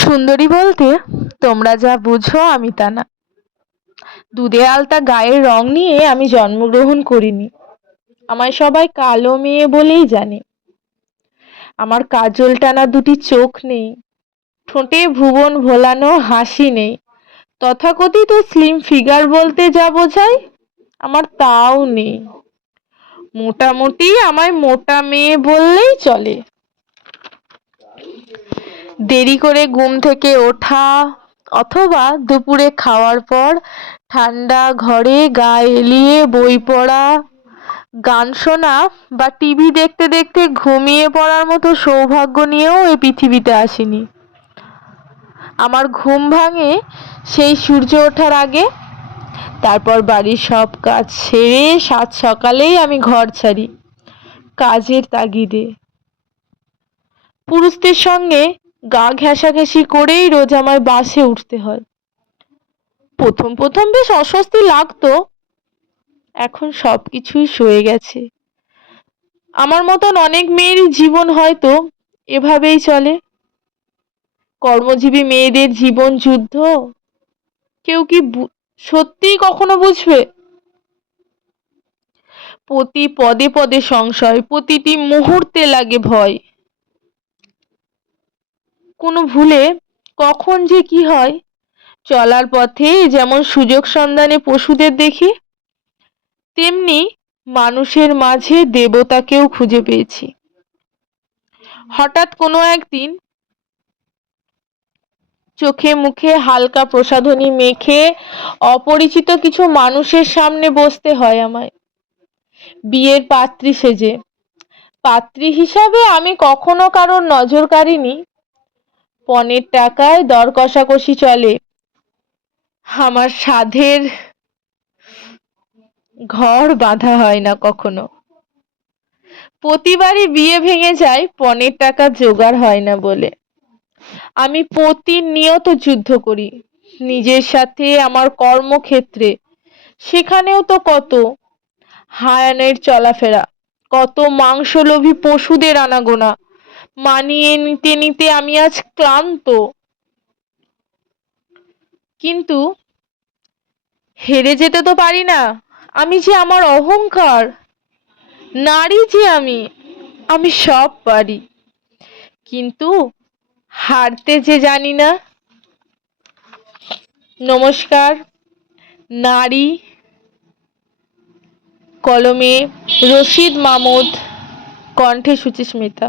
সুন্দরী বলতে তোমরা যা বুঝো আমি তা না। দুধে আলতা গায়ের রং নিয়ে আমি জন্মগ্রহণ করিনি। আমায় সবাই কালো মেয়ে বলেই জানে। আমার কাজল টানা দুটি চোখ নেই, ঠোঁটে ভুবন ভোলানো হাসি নেই। তথাকথিত স্লিম ফিগার বলতে যা বোঝায় আমার তাও নেই। মোটামুটি আমায় মোটা মেয়ে বললেই চলে। দেরি করে ঘুম থেকে ওঠা অথবা দুপুরে খাওয়ার পর ঠান্ডা ঘরে গা এলিয়ে বই পড়া, গান শোনা বা টিভি দেখতে দেখতে ঘুমিয়ে পড়ার মতো সৌভাগ্য নিয়েও এই পৃথিবীতে আসিনি। আমার ঘুম ভাঙে সেই সূর্য ওঠার আগে। তারপর বাড়ির সব কাজ সেরে সাত সকালেই আমি ঘর ছাড়ি কাজের তাগিদে। পুরুষদের সঙ্গে গা ঘেঁষাঘেঁষি করেই রোজ আমায় বাসে উঠতে হয়। প্রথম প্রথম বেশ অস্বস্তি লাগতো, এখন সবকিছুই সয়ে গেছে। আমার মতন অনেক মেয়েরই জীবন হয়তো এভাবেই চলে। কর্মজীবী মেয়েদের জীবন যুদ্ধ কেউ কি সত্যিই কখনো বুঝবে? প্রতি পদে পদে সংশয়, প্রতিটি মুহূর্তে লাগে ভয়। কোনো ভুলে কখন যে কি হয়। চলার পথে যেমন সুযোগ সন্ধানে পশুদের দেখি, তেমনি মানুষের মাঝে দেবতাকেও খুঁজে পেয়েছি। হঠাৎ কোনো একদিন চোখে মুখে হালকা প্রসাধনী মেখে অপরিচিত কিছু মানুষের সামনে বসতে হয় আমায়, বিয়ের পাত্রী সেজে। পাত্রী হিসাবে আমি কখনো কারোর নজর কাড়িনি। পণের টাকায় দর কষাকষি চলে। আমার সাধের ঘর বাঁধা হয় না কখনো। প্রতিবারই বিয়ে ভেঙে যায় পণের টাকা জোগাড় হয় না বলে। আমি প্রতিনিয়ত যুদ্ধ করি নিজের সাথে, আমার কর্মক্ষেত্রে। সেখানেও তো কত হায়ানের চলাফেরা, কত মাংসলোভী পশুদের আনাগোনা। মানিয়ে নিতে নিতে আমি আজ ক্লান্ত। কিন্তু হেরে যেতে তো পারি না। আমি যে আমার অহংকার, নারী যে আমি সব পারি, কিন্তু হারতে যে জানি না। নমস্কার। নারী কলমে রশিদ মামুদ, কণ্ঠে সুচিস্মিতা।